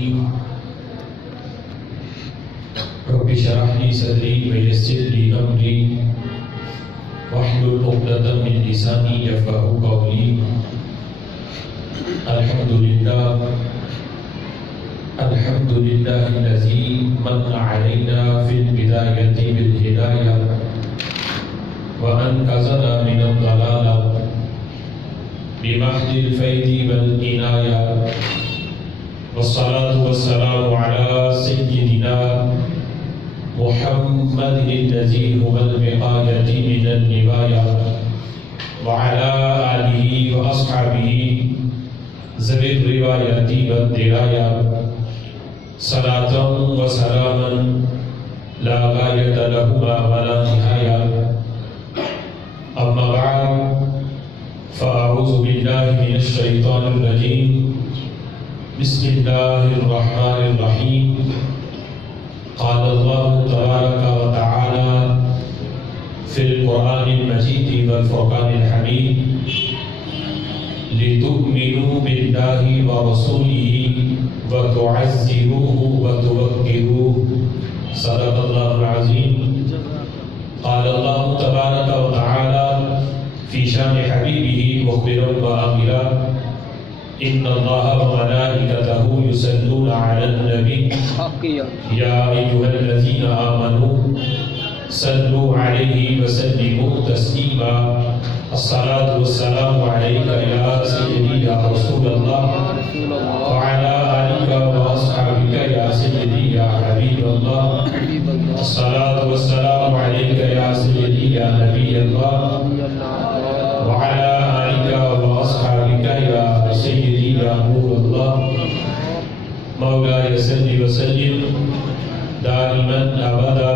الرحيم رب اشرح لي صدري ويسر لي أمري واحلل عقدة من لساني يفقهوا قولي. الحمد لله الذي من علينا في البداية بالهداية وأنقذنا من الضلالة بمحض الفيض والعناية، والصلاة والسلام على سيدنا محمد الذي هو الوقاية من النباية وعلى آله وأصحابه ذوي الرواية والدراية، صلاة وسلاما لا غاية لهما ولا نهاية. أما بعد، فأعوذ بالله من الشيطان الرجيم. بسم الله الرحمن الرحيم. قال الله تبارك وتعالى في القرآن المجيد والفرقان الحميد: لتؤمنوا بالله ورسوله وتعزروه وتوقروه. صدق الله العظيم. قال الله تبارك وتعالى في شان حبيبه مخبرا وآمرا: إن الله وملائكته يصلون على النبي يا أيها الذين آمنوا صلوا عليه وسلموا تسليما. الصلاة والسلام عليك يا سيدي يا رسول الله وعلى آلك وأصحابك يا سيدي يا حبيب الله. الصلاة والسلام عليك يا سيدي يا نبي الله وعلى آلك وأصحابك يا سيدي يا نور الله. مولاي صل وسلم دائما أبدا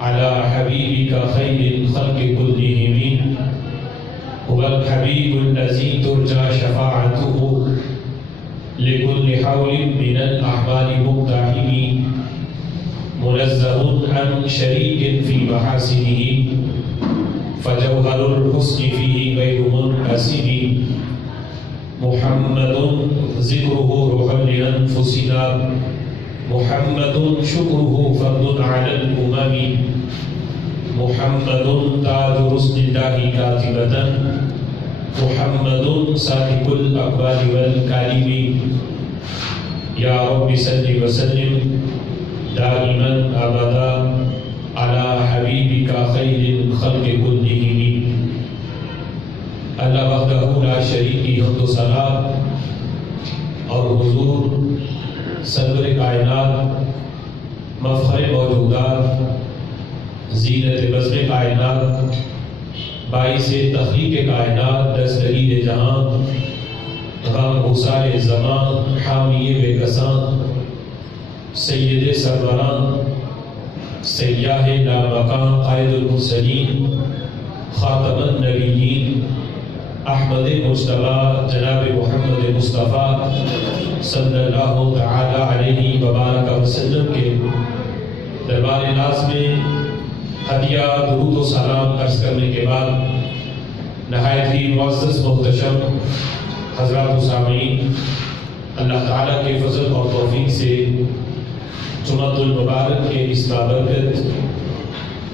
على حبيبك خير الخلق كلهم. هو الحبيب الذي ترجى شفاعته لكل حول من الأعمال مقتحم، منزه عن شريك في محاسنه فجوهر الحسن فيه غير منقسم. محمد ذكره روح لأنفسنا، محمد شكره فرض على الأمم. محمد تاج رسل الله كاتبة، محمد صادق الأقوال والكلم. يا رب صل وسلم دائما أبدا على حبيبك خير الخلق كلهم. اللہ وحدہ لا شریک کی حمد و ثنا اور حضور سرور کائنات مفخر موجودات زینت بزم کائنات باعث تخلیق کائنات دستگیر جہاں غم حسار زمان حامی بے کساں سید سروران سیاہ لامکان قائد المرسلین خاتم النبیین احمد مصطفیٰ جناب محمد مصطفیٰ صلی اللہ تعالی علیہ وبارک وسلم کے دربار ناز میں ہدیہ درود و سلام عرض کرنے کے بعد نہایت ہی معزز محتشم حضرات و سامعین، اللہ تعالیٰ کے فضل اور توفیق سے جمعۃ المبارک کے اس بابرکت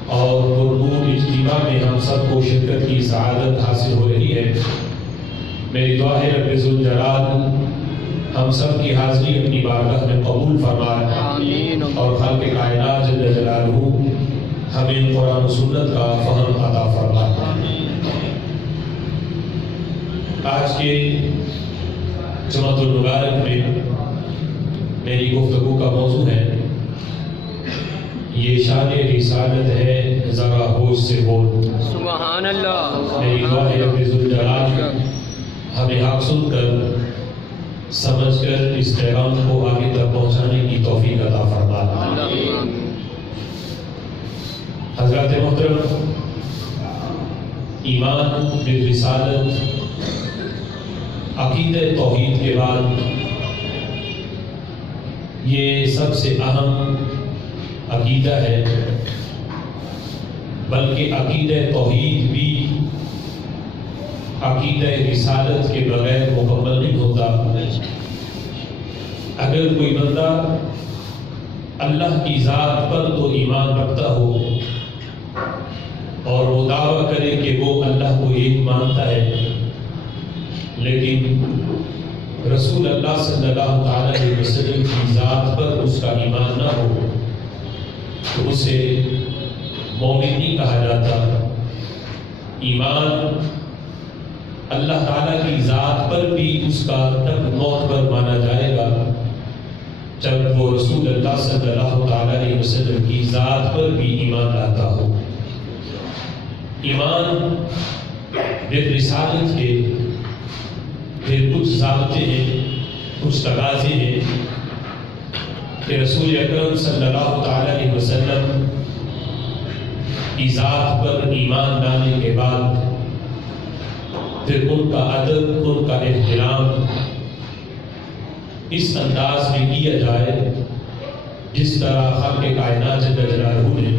اور پرنور اجتماع میں ہم سب کو شرکت کی سعادت حاصل ہو رہی ہے۔ میری دعا ہے رب ذوالجلال ہم سب کی حاضری اپنی بارگاہ میں قبول فرمائے اور خالق کائنات جل جلالہ ہمیں قرآن و سنت کا فہم عطا فرمائے۔ آج کے جمعۃ المبارک میں میری گفتگو کا موضوع ہے یہ شان رسالت ہے ذرا ہوش سے بول۔ سبحان اللہ۔ میری دعا ہے رب ذوالجلال ہمیں حق سن کر سمجھ کر اس پیغام کو آگے تک پہنچانے کی توفیق عطا فرمائے۔ حضرات محترم، ایمان بالرسالت عقیدہ توحید کے بعد یہ سب سے اہم عقیدہ ہے، بلکہ عقیدہ توحید بھی عقیدہ رسالت کے بغیر مکمل نہیں ہوتا۔ اگر کوئی بندہ اللہ کی ذات پر تو ایمان رکھتا ہو اور وہ دعویٰ کرے کہ وہ اللہ کو ایک مانتا ہے، لیکن رسول اللہ صلی اللہ تعالی علیہ وسلم کی ذات پر اس کا ایمان نہ ہو تو اسے مومن نہیں کہا جاتا۔ ایمان اللہ تعالیٰ کی ذات پر بھی اس کا تک موت پر مانا جائے گا جب وہ رسول اللہ صلی اللہ تعالی علیہ وسلم کی ذات پر بھی ایمان لاتا ہو۔ ایمان بالرسالت کے پھر کچھ ضابطے ہیں، کچھ تقاضے ہیں کہ رسول اکرم صلی اللہ تعالی علیہ وسلم کی ذات پر ایمان لانے کے بعد پھر ان کا ادب، ان کا احترام اس انداز میں کیا جائے جس طرح خالق کائنات جل جلالہ نے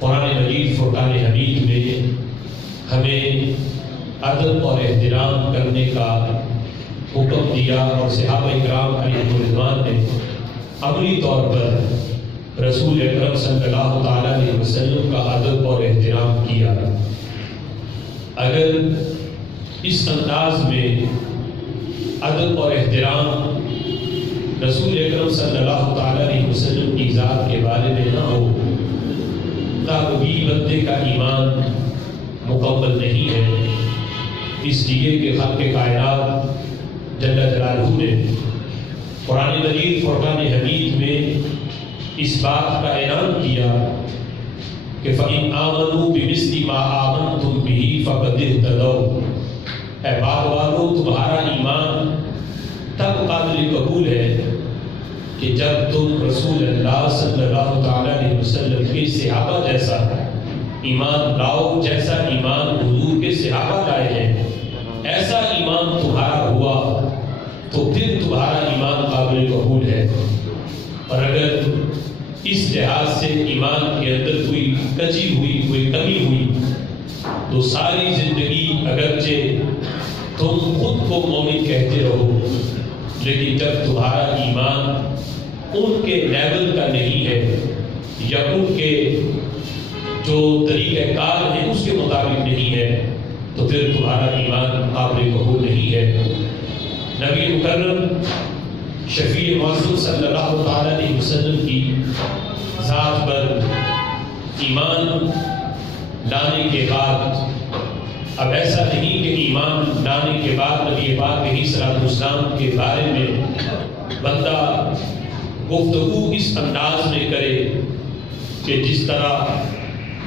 قرآن مجید فرقان حمید میں ہمیں ادب اور احترام کرنے کا حکم دیا، اور صحابہ اکرام علیہم رضوان نے عملی طور پر رسول اکرم صلی اللہ تعالی علیہ وسلم کا ادب اور احترام کیا۔ اگر اس انداز میں ادب اور احترام رسول اکرم صلی اللہ تعالی علیہ وسلم کی ذات کے بارے میں نہ ہو تو بھی بندے کا ایمان مکمل نہیں ہے، اس لیے کہ خالق کائنات جل جلالہ نے قرآن مجید فرقان حمید میں اس بات کا اعلان کیا کہ فَإِنْ آمَنُوا بِمِثْلِ مَا آمَنْتُمْ بِهِ فَقَدِ اهْتَدَوْا۔ اے بعد والوں، تمہارا ایمان تب قابل قبول ہے کہ جب تم رسول اللہ صلی اللہ تعالی علیہ وسلم کے صحابہ جیسا ایمان لاؤ، جیسا ایمان حضور کے صحابہ لائے ہیں، ایسا ایمان تمہارا ہوا تو پھر تمہارا ایمان قابل قبول ہے۔ اور اگر اس لحاظ سے ایمان کے اندر کوئی کچی ہوئی، کوئی کمی ہوئی تو ساری زندگی اگرچہ تم خود کو مومن کہتے رہو، لیکن جب تمہارا ایمان ان کے لیول کا نہیں ہے یا ان کے جو طریقہ کار ہیں اس کے مطابق نہیں ہے تو پھر تمہارا ایمان قابل قبول نہیں ہے۔ نبی مکرم شفیع معصوم صلی اللہ تعالی علیہ وسلم کی ذات پر ایمان لانے کے بعد اب ایسا نہیں کہ ایمان لانے کے بعد نبی پاک علیہ الصلوۃ والسلام کے بارے میں بندہ گفتگو اس انداز میں کرے کہ جس طرح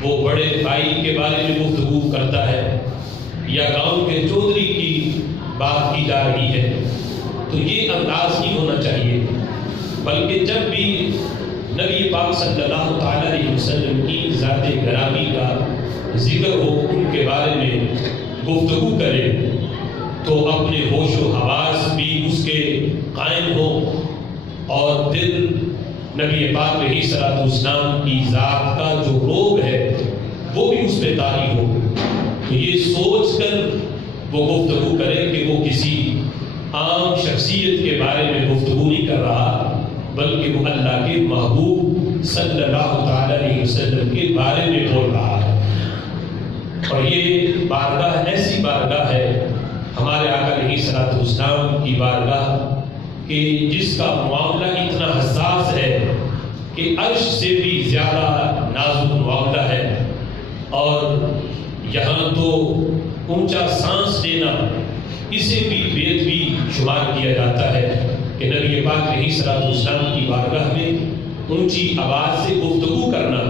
وہ بڑے بھائی کے بارے میں گفتگو کرتا ہے یا گاؤں کے چودھری کی بات کی جا رہی ہے، تو یہ انداز نہیں ہونا چاہیے، بلکہ جب بھی نبی پاک صلی اللہ تعالی علیہ وسلم کی ذات گرامی کا ذکر ہو، ان کے بارے میں گفتگو کرے تو اپنے ہوش و حواس بھی اس کے قائم ہو اور پھر نبی پاک علیہ الصلوۃ والسلام کی ذات کا جو روب ہے وہ بھی اس پہ طاری ہو، تو یہ سوچ کر وہ گفتگو کرے کہ وہ کسی عام شخصیت کے بارے میں گفتگو نہیں کر رہا، بلکہ وہ اللہ کے محبوب صلی اللہ تعالی علیہ وسلم کے بارے میں بول رہا ہے۔ اور یہ بارگاہ ایسی بارگاہ ہے ہمارے آقا علیہ الصلوۃ والسلام کی بارگاہ کہ جس کا معاملہ اتنا حساس ہے کہ عرش سے بھی زیادہ نازک معاملہ ہے، اور یہاں تو اونچا سانس لینا اسے بھی بےدبی شمار کیا جاتا ہے کہ نبی پاک علیہ الصلوۃ والسلام کی بارگاہ میں اونچی آواز سے گفتگو کرنا،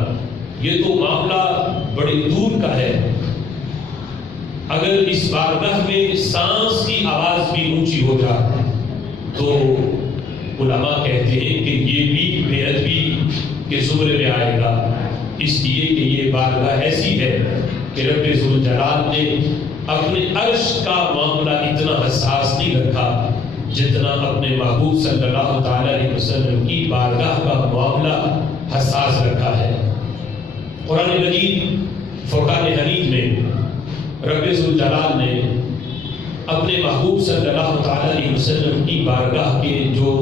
یہ تو معاملہ بڑے دور کا ہے۔ اگر اس بارگاہ میں سانس کی آواز بھی اونچی ہو جائے تو علماء کہتے ہیں کہ یہ بھی بے ادبی کے زمرے میں آئے گا، اس لیے کہ یہ بارگاہ ایسی ہے کہ رب ذوالجلال نے اپنے عرش کا معاملہ اتنا حساس نہیں رکھا جتنا اپنے محبوب صلی اللہ تعالی علیہ وسلم کی بارگاہ کا معاملہ حساس رکھا ہے۔ قرآن مجید فرقان حمید میں رب ذوالجلال نے اپنے محبوب صلی اللہ تعالی علیہ وسلم کی بارگاہ کے جو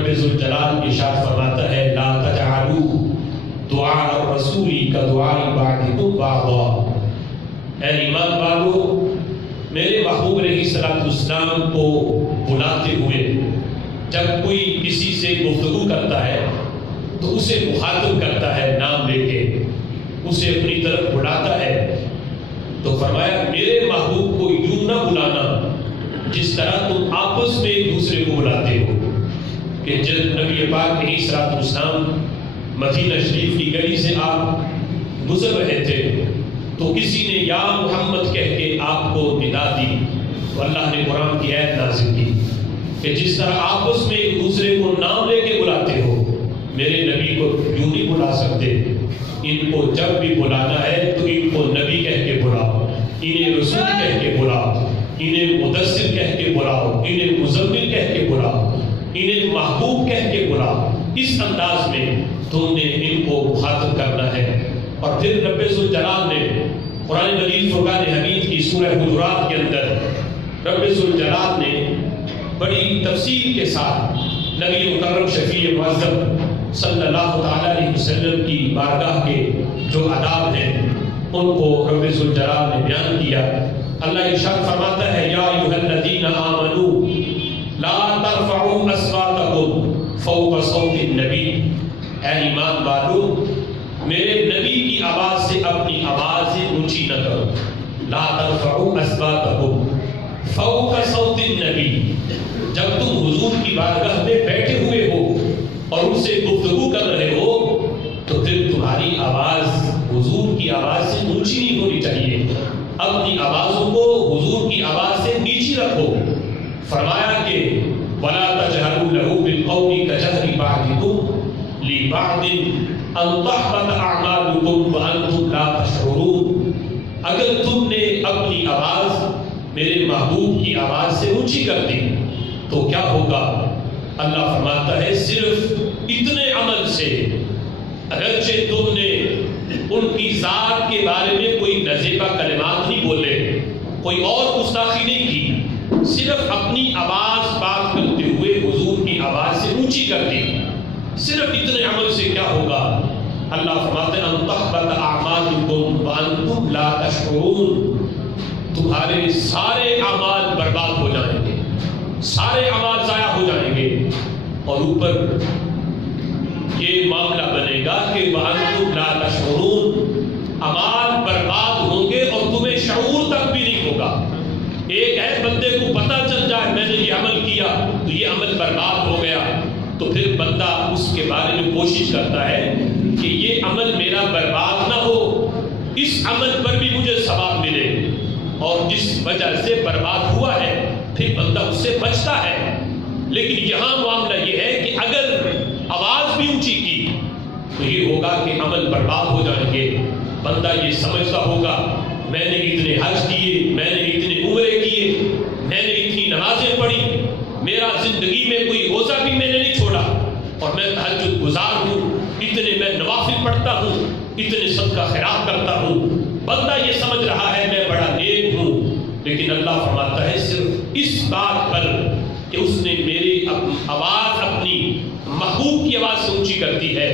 رب ذوالجلال ارشاد فرماتا ہے لا تجعلوا دعاء الرسول کدعاء بعضکم بعضا، اے ایمان والو میرے محبوب علیہ السلام کو بلاتے ہوئے جب کوئی کسی سے گفتگو کرتا ہے تو اسے مخاطب کرتا ہے نام لے کے، اسے اپنی طرف بلاتا ہے، تو فرمایا میرے محبوب کو یوں نہ بلانا جس طرح تم آپس میں ایک دوسرے کو بلاتے ہو۔ کہ جب نبی پاک علیہ السلام مدینہ شریف کی گلی سے آپ گزر رہے تھے تو کسی نے یا محمد کہہ کے آپ کو ندا دی، تو اللہ نے قرآن کی آیت نازل کی کہ جس طرح آپس میں ایک دوسرے کو نام لے کے بلاتے ہو، میرے نبی کو یوں نہیں بلا سکتے، ان کو جب بھی بلانا ہے تو ان کو نبی کہہ کے بلاؤ، انہیں رسول کہہ کے بلاؤ، انہیں مدثر کہہ کے بلاؤ، انہیں مزمل کہہ کے بلاؤ، انہیں محبوب کہہ کے بلاؤ۔ اس انداز میں تم نے ان کو مخاطب کرنا ہے۔ اور پھر رب ذوالجلال نے قرآن مجید فرقان حمید کی سورہ حجرات کے اندر رب ذوالجلال نے بڑی تفصیل کے ساتھ نبی مکرم شفیع معظم صلی اللہ تعالیٰ علیہ وسلم کی بارگاہ کے جو آداب ہیں ان کو رب ذوالجلال نے بیان کیا۔ اللہ ارشاد فرماتا ہے یا ایھا الذین آمنوا لا ترفعوا اصواتکم فوق صوت النبی، اے ایمان والو میرے نبی کی آواز سے اپنی آوازیں اونچی نہ کرو، لا ترفعوا اصواتکم فوق صوت النبی، جب تم حضور کی بارگاہ میں بیٹھے ہوئے ہو اور ان سے گفتگو کر رہے ہو تو پھر تمہاری آواز حضور کی آواز سے اونچی نہیں ہونی چاہیے، اپنی آوازوں کو حضور کی آواز سے نیچی رکھو۔ فرمایا کہ وَلَا تَجْهَرُوا لَهُ بِالْقَوْلِ كَجَهْرِ بَعْضِكُمْ لِبَعْضٍ أَن تَحْبَطَ أَعْمَالُكُمْ وَأَنْتُمْ لَا تَشْعُرُونَ، اگر تم نے اپنی آواز میرے محبوب کی آواز سے اونچی کر دی تو کیا ہوگا؟ اللہ فرماتا ہے صرف اتنے عمل سے، اگرچہ تم نے ان کی ذات کے بارے میں کوئی نزیبہ کلمات نہیں بولے، کوئی اور گستاخی نہیں کی، صرف اپنی آواز بات کرتے ہوئے حضور کی آواز سے اونچی کر دی، صرف اتنے عمل سے کیا ہوگا؟ اللہ فرماتے ہیں ان تحبط اعمالکم وانتم لا تشعرون، تمہارے سارے اعمال برباد ہو جائیں گے، سارے اعمال ضائع ہو جائیں گے، اور اوپر یہ معاملہ بنے گا کہ وانتم لا تشعرون، اعمال برباد ہوں گے اور تمہیں شعور تک بھی نہیں ہوگا۔ ایک ہے بندے کو پتہ چل جائے میں نے یہ عمل کیا تو یہ عمل برباد ہو گیا، تو پھر بندہ اس کے بارے میں کوشش کرتا ہے کہ یہ عمل میرا برباد نہ ہو، اس عمل پر بھی مجھے ثواب ملے، اور جس وجہ سے برباد ہوا ہے پھر بندہ اس سے بچتا ہے۔ لیکن یہاں معاملہ یہ ہے کہ اگر آواز بھی اونچی کی تو یہ ہوگا کہ عمل برباد ہو جائیں گے، بندہ یہ سمجھتا ہوگا میں نے اتنے حج کیے، میں نے اتنے عمرے کیے، میں نے اتنی نمازیں پڑھی، میرا زندگی میں کوئی روزہ بھی میں نے نہیں چھوڑا، اور میں تہجد گزار ہوں، اتنے میں نوافل پڑھتا ہوں، اتنے صدقہ خیرات کرتا ہوں، بندہ یہ سمجھ رہا ہے میں بڑا نیک ہوں۔ لیکن اللہ فرماتا ہے صرف اس بات پر کہ اس نے میری آواز اپنی محبوب کی آواز سے اونچی کر دی ہے،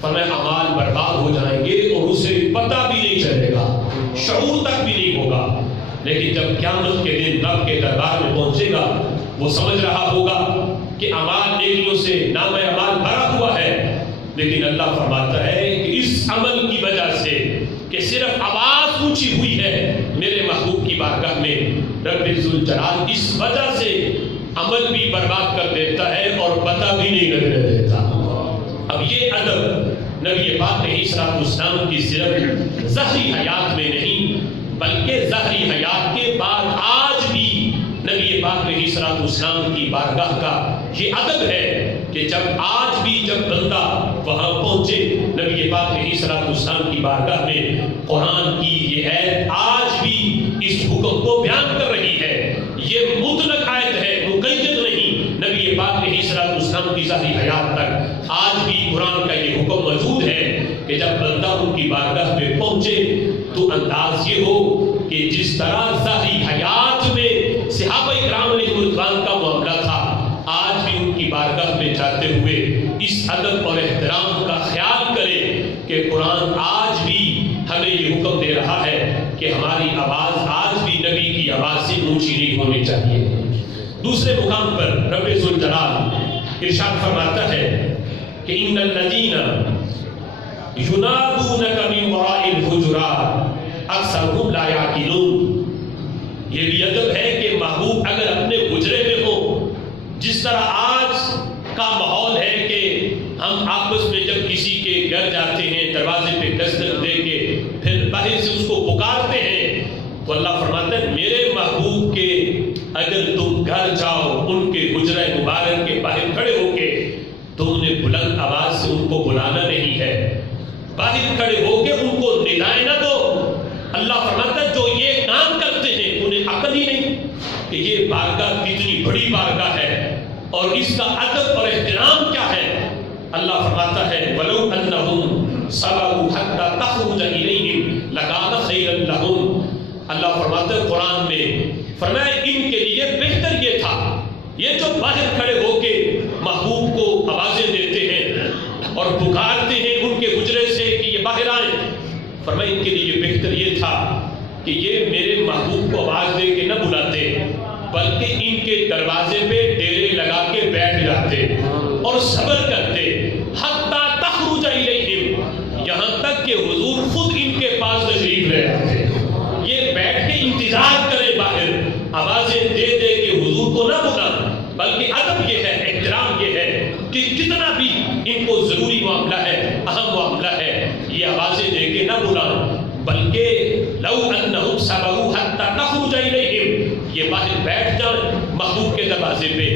فرمایا اعمال برباد ہو جائیں گے اور اسے پتہ بھی نہیں چلے گا، شعور تک بھی نہیں ہوگا۔ لیکن جب قیامت کے دن رب کے دربار میں پہنچے گا وہ سمجھ رہا ہوگا کہ اعمال نیکیوں سے نام اعمال بھرا ہوا ہے، لیکن اللہ فرماتا ہے کہ اس عمل کی وجہ سے کہ صرف آواز اونچی ہوئی ہے میرے محبوب کی بارگاہ میں، رب ذوالجلال اس وجہ سے عمل بھی برباد کر دیتا ہے اور پتہ بھی نہیں لگنے دیتا۔ اب یہ ادب نبی پاک علیہ السلام کی صرف ظاہری حیات میں نہیں بلکہ ظاہری حیات کے بعد آج بھی نبی پاک علیہ السلام کی بارگاہ کا یہ ادب ہے کہ جب آج بھی جب بندہ وہاں پہنچے نبی پاک علیہ السلام کی بارگاہ میں، قرآن کی یہ آیت آج بھی اس حکم کو بیان کر رہی ہے، یہ مطلق آیت ہے، مقید نہیں، نبی پاک علیہ السلام کی ظاہری حیات تک آج بھی قرآن کا یہ حکم موجود ہے کہ جب بندہ ان کی بارگاہ میں پہنچے تو انداز یہ ہو کہ جس طرح ظاہری حیات میں صحابہ کرام علیہ رضوان کا معاملہ تھا، آج بھی ان کی کی بارگاہ میں جاتے ہوئے اس ادب اور احترام کا خیال کریں کہ قرآن آج بھی ہمیں یہ حکم دے رہا ہے کہ ہماری آواز آج بھی نبی کی آواز سے اونچی نہیں ہونی چاہیے۔ دوسرے مقام پر رب ذوالجلال ارشاد فرماتا ہے کہ ان الذین ینادونک من وراء الحجرات اکثرهم لا یعقلون۔ یہ بھی ادب ہے کہ محبوب اگر اپنے حجرے میں ہو، جس طرح آج کا ماحول ہے کہ ہم آپس میں جب کسی کے گھر جاتے ہیں دروازے پہ دستک دے کے پھر باہر سے اس کو پکارتے ہیں، تو اللہ فرماتا ہے میرے محبوب کے اگر تم گھر جاؤ ان کے حجرہ مبارک کے باہر کھڑے ہو کے تم نے بلند آواز سے ان کو بلانا نہیں ہے، باہر کھڑے ہو کے ان کو ندائیں نہ دو۔ اللہ فرماتا ہے جو یہ کام کرتے ہیں انہیں عقل ہی نہیں کہ یہ بارگاہ کتنی بڑی بارگاہ ہے اور اس کا ادب اور احترام کیا ہے۔ اللہ فرماتا ہے وَلَوْ أَنَّهُمْ صَبَرُوا حَتَّى تَخْرُجَ إِلَيْهِمْ لَكَانَ خَيْرًا لَهُمْ۔ اللہ فرماتا ہے قرآن میں فرمایا ان کے لیے بہتر یہ تھا، یہ جو باہر کھڑے ہو کے محبوب کو آوازیں دیتے ہیں اور پکارتے ہیں ان کے حجرے سے کہ یہ باہر آئیں، فرمایا ان کے لیے بہتر یہ تھا کہ یہ میرے محبوب کو آواز دے کے نہ بلاتے بلکہ ان کے دروازے پہ ڈیرے لگا کے بیٹھ جاتے اور صبر کرتے حتیٰ تخرج الیہم، یہاں تک کہ حضور خود ان کے پاس تشریف لے آتے، یہ بیٹھ کے انتظار کرے باہر، آوازیں دے دے کہ حضور کو نہ بلا، بلکہ ادب یہ ہے، احترام یہ ہے کہ کتنا بھی ان کو ضروری معاملہ ہے، اہم معاملہ ہے، یہ آوازیں دے کے نہ بلائیں بلکہ لو انہم صبروا حتی تخرج الیہم، یہ باہر بیٹھ جائیں محبوب کے دروازے پہ،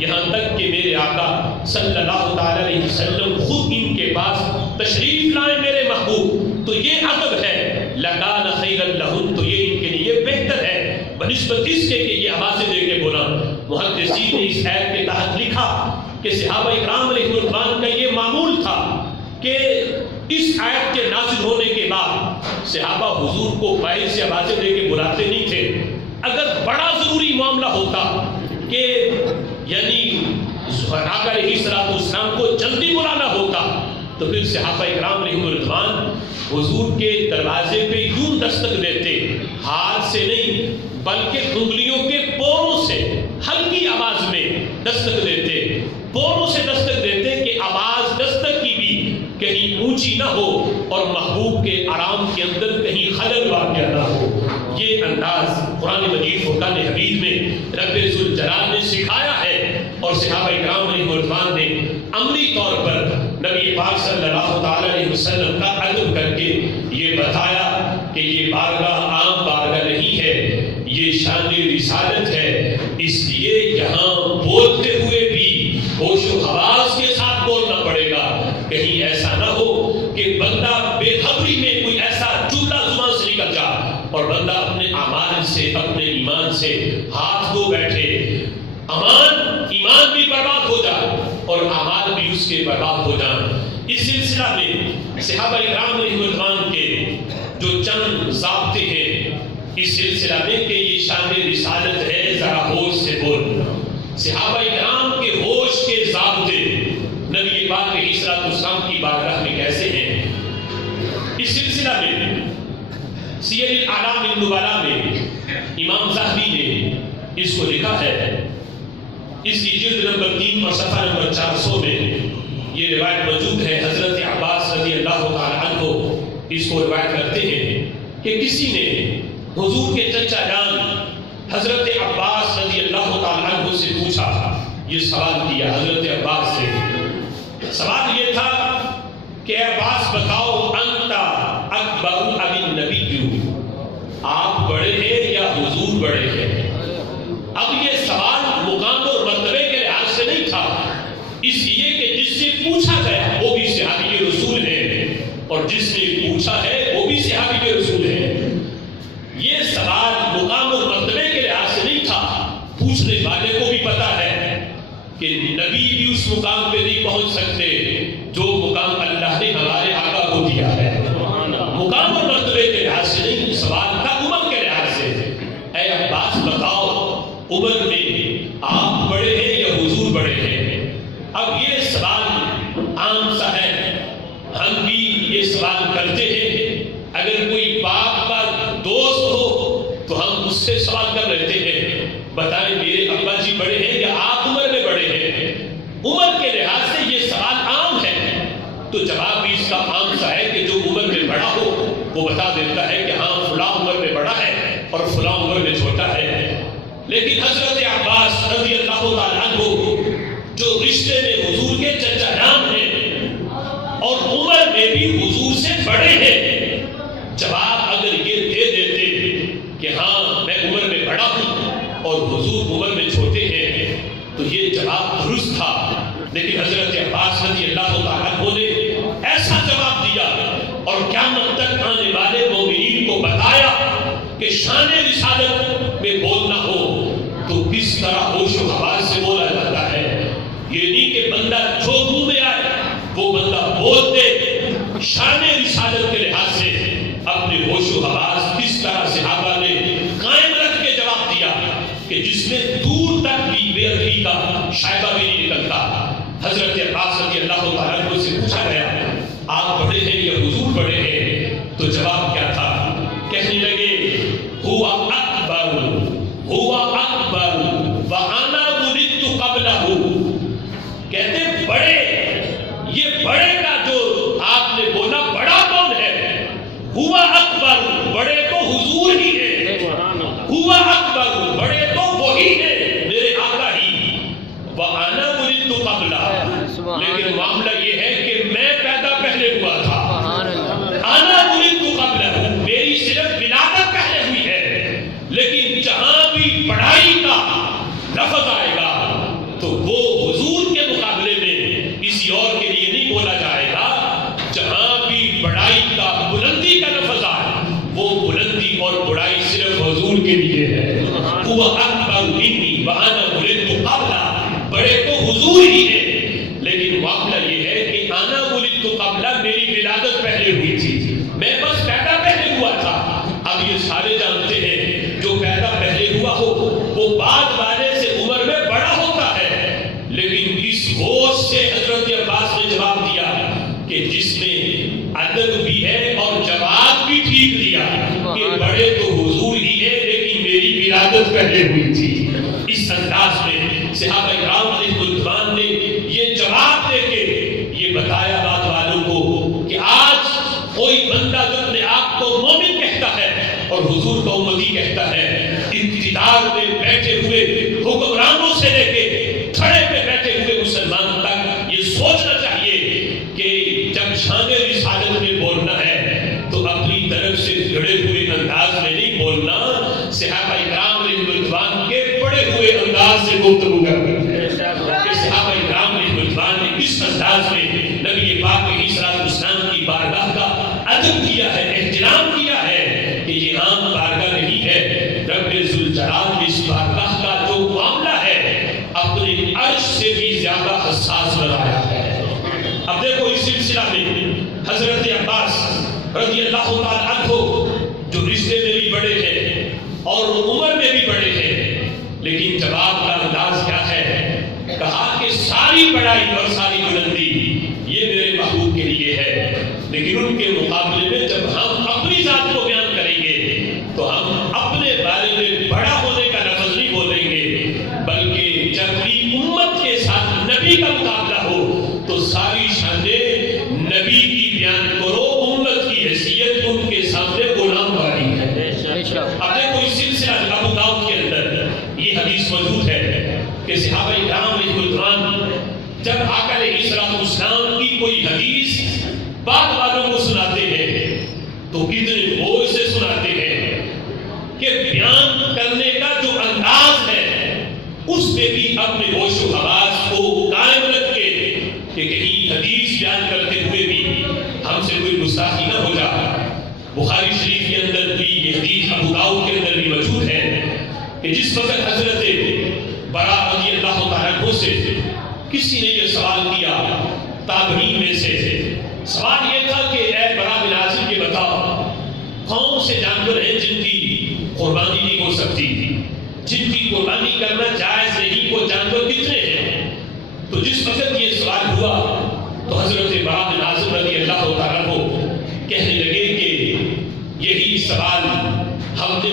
یہاں تک کہ میرے آقا صلی اللہ تعالی علیہ وسلم خود ان کے پاس تشریف لائیں میرے محبوب، تو یہ ادب ہے۔ لکان خیرا لہم، تو یہ ان کے لیے بہتر ہے بنسبت اس کے کہ یہ آوازیں دے کے بولا۔ محدثین نے اس آیت کے تحت لکھا کہ صحابہ اکرام علیہ رضوان کا یہ معمول تھا کہ اس آیت کے نازل ہونے کے بعد صحابہ حضور کو باہر سے آوازیں دے کے بلاتے نہیں تھے، اگر بڑا ضروری معاملہ ہوتا کہ یعنی آقا علیہ السلام کو جلدی بلانا ہوتا تو پھر صحابہ اکرام علیہ رضوان حضور کے دروازے پہ یوں دستک دیتے، ہاتھ سے نہیں بلکہ انگلیوں کے پوروں سے ہلکی آواز میں دستک دیتے، پوروں سے دستک دیتے کہ آواز دستک کی بھی کہیں اونچی نہ ہو اور محبوب کے آرام کے اندر کہیں خلل واقع نہ ہو۔ یہ انداز قرآن مجید فرقان حمید میں رب ذوالجلال نے سکھایا ہے اور صحابہ اکرام علیہ رضوان نے عملی طور پر نبی پاک صلی اللہ تعالی علیہ وسلم کا ادب کر کے یہ بتایا کہ یہ بارگاہ عام بارگاہ نہیں ہے، یہ شان رسالت ہے، اس لیے یہاں بولتے ہوئے بھی ہوش و حواس کے ساتھ بولنا پڑے گا، کہیں ایسا نہ ہو کہ بندہ بے خبری میں کوئی ایسا جملہ زبان سے نکل جا اور بندہ اپنے اعمال سے اپنے ایمان سے ہاتھ دھو بیٹھے، ایمان بھی برباد ہو جائے اور اعمال بھی اس کے برباد ہو جائیں۔ اس سلسلہ میں صحابہ اکرام علیہ رضوان کے جو چند ضابطے ہیں اس سلسلہ میں کہ یہ شان رسالت ہے، ذرا ہوش سے بول۔ صحابہ اکرام کے ہوش کے ضابطے نبی پاک علیہ السلام کی بارگاہ میں کیسے ہیں، اس سلسلہ میں سیر الاعلام النبلاء میں امام ذہبی نے اس کو لکھا ہے، اس کی جلد نمبر 3 اور صفحہ نمبر 400 میں یہ روایت موجود ہے۔ حضرت عباس رضی اللہ تعالی عنہ اس کو روایت کرتے ہیں کہ کسی نے حضور کے چچا جان حضرت عباس رضی اللہ تعالی عنہ سے پوچھا، یہ سوال کیا حضرت عباس سے، سوال یہ تھا کہ عباس بتاؤ انت اکبر ام النبی، آپ بڑے ہیں یا حضور بڑے ہیں؟ اب یہ سوال مقام اور مرتبے کے لحاظ سے نہیں تھا، اس لیے کہ جس سے پوچھا گیا وہ بھی صحابی رسول ہے اور جس نے پوچھا ہے وہ بھی صحابی رسول ہے۔ یہ سوال مقام اور مرتبے کے لحاظ سے نہیں تھا، پوچھنے والے کو بھی پتا ہے کہ نبی بھی اس مقام پہ نہیں پہنچ سکتے جو مقام اللہ نے ہمارے آقا کو دیا ہے۔ مقام اور مرتبے کے لحاظ سے نہیں، سوال تھا عمر کے لحاظ سے، اے عباس بتاؤ عمر میں آپ بڑے ہیں یا حضور بڑے ہیں؟ اب یہ سوال عام سا ہے، ہم بھی یہ سوال کرتے ہیں، اگر کوئی باپ کا دوست ہو تو ہم اس سے سوال کر لیتے ہیں، بتائیں میرے ابا جی بڑے ہیں یا آپ عمر میں بڑے ہیں؟ عمر کے لحاظ سے یہ سوال عام ہے، تو جواب بھی اس کا عام سا ہے کہ جو عمر میں بڑا ہو وہ بتا دیتا ہے کہ ہاں فلاں عمر میں بڑا ہے اور فلاں عمر میں چھوٹا ہے۔ لیکن حضرت عباس رضی اللہ تعالیٰ عنہ جو رشتے میں حضور کے چچا جان ہیں اور عمر میں بھی حضور سے بڑے ہیں، جواب اگر یہ دے دیتے کہ ہاں میں عمر میں بڑا ہوں اور حضور عمر میں چھوٹے ہیں تو یہ جواب درست تھا، لیکن حضرت عباس رضی اللہ تعالیٰ عنہ نے ایسا جواب دیا اور قیامت تک آنے والے مومنین کو بتایا کہ شان رسالت میں بولنا ہو تو کس طرح ہوش و حواس سے بولا جاتا ہے۔ یہ نہیں کہ بندہ جو منہ میں آئے وہ بندہ بول دے، شان رسالت کے لحاظ سے اپنے ہوش و حواس کس طرح صحابہ نے قائم رکھ کے جواب دیا کہ جس میں دور تک بھی بے ادبی کا شائبہ بھی نہیں نکلتا۔ حضرت عباس رضی اللہ تعالیٰ عنہ سے پوچھا گیا آپ بڑے ہیں یا حضور بڑے ہیں؟ تو جواب کیا تھا؟ کہنے لگے ہوا اکبر وانا ولدت قبلہ، کہتے بڑے، یہ بڑے کا جو آپ نے بولا بڑا کون ہے؟ ہوا اکبر، بڑے تو حضور ہی ہے، ہوا اکبر، بڑے تو وہی ہے میرے آقا ہی، وانا ولدت قبلہ، لیکن معاملہ یہ ہے کہ میں پیدا پہلے ہوا تھا، انا ولدت قبلہ، میری صرف ولادت پہلے ہوئی ہے، لیکن جہاں بھی بڑائی کا لفظ آئے گا تو وہ حضور کے مقابلے میں کسی اور کے لیے نہیں بولا جائے گا، جہاں بھی بڑائی کا بلندی کا لفظ آئے وہ بلندی اور بڑائی صرف حضور کے لیے ہے۔ هو اکبر منی وانا ولدت قبلہ، بڑے تو حضور ہی ہے، لیکن معاملہ یہ ہے کہ انا ولدت قبلہ، میری ولادت پہلے ہوئی تھی، میں بس پیدا پہلے ہوا تھا۔ اب یہ سارے جانتے ہیں جو پیدا پہلے ہوا ہو وہ بعد والے سے عمر میں بڑا ہوتا ہے، لیکن اس ہوش سے حضرت عباس نے جواب دیا کہ جس میں ادب بھی ہے اور جواب بھی ٹھیک دیا کہ بڑے تو حضور ہی ہے لیکن میری ولادت پہلے ہوئی تھی۔ اس انداز میں صحابہ کرام علیہ رضوان نے یہ جواب دے کے یہ بتایا بات والوں کو کہ آج کوئی بندہ جو اپنے آپ کو مومن کہتا ہے اور حضور کو امتی کہتا ہے، اقتدار میں بیٹھے ہوئے حکمرانوں سے لے کے کھڑے پہ بیٹھے ہوئے مسلمان تک یہ سوچنا چاہیے کہ جب شان رسالت میں بولنا ہے تو اپنی طرف سے جڑے ہوئے انداز میں نہیں بولنا، صحابہ کرام علیہ رضوان کے بڑے ہوئے انداز سے گفتگو کرنا ہے کہ صحابہ کرام علیہ رضوان نے کس انداز میں نبی پاک علیہ السلام کی بارگاہ کا ادب کیا ہے، احترام کیا ہے کہ یہ عام بارگاہ نہیں ہے، رب ذوالجلال اس بارگاہ کا جو معاملہ ہے اپنے عرش سے بھی زیادہ حساس بنایا ہے۔ اب دیکھو اس سلسلہ میں حضرت عباس رضی اللہ تعالیٰ عنہ جو رشتے میں بھی بڑے ہیں اور عمر میں بھی بڑے ہیں، لیکن جواب کا انداز کیا ہے؟ کہا کہ ساری بڑائی اور ساری بلندی یہ میرے محبوب کے لیے ہے، لیکن ان کے مقابلے میں جب ہم اپنی ذات کو بیان کریں گے تو ہم اپنے بارے میں بڑا ہونے کا لفظ نہیں بولیں گے، بلکہ جب بھی امت کے ساتھ نبی کا مقابلہ ہو تو ساری شانیں نبی کی بیان کرو، امت کی حیثیت ان کے سامنے غلام والی ہے۔ اب دیکھو اس سلسلہ ابو داؤد کے اندر یہ حدیث موجود ہے کہ صحابہ کرام علیہ رضوان جب آقا علیہ السلام کی کوئی حدیث بعد والوں کو سناتے ہیں تو کتنے غور سے سناتے ہیں کہ بیان کرنے کا جو انداز ہے اس میں بھی اپنے ہوش و حواس کو قائم رکھ کے کہ کہیں حدیث بیان کرتے ہوئے بھی ہم سے کوئی گستاخی نہ ہو جائے۔ بخاری شریف کے اندر بھی یہ حدیث ابو داؤد کے اندر بھی موجود ہے کہ جس وقت حضرت براء رضی اللہ تعالیٰ عنہ سے کسی نے یہ سوال کیا، تابعین میں سے سوال یہ تھا کہ اے براء بن عازب یہ بتاؤ کون سے جانور ہیں جن کی قربانی نہیں ہو سکتی، جن کی قربانی کرنا جائز نہیں، وہ جانور کتنے ہیں؟ تو جس وقت یہ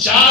4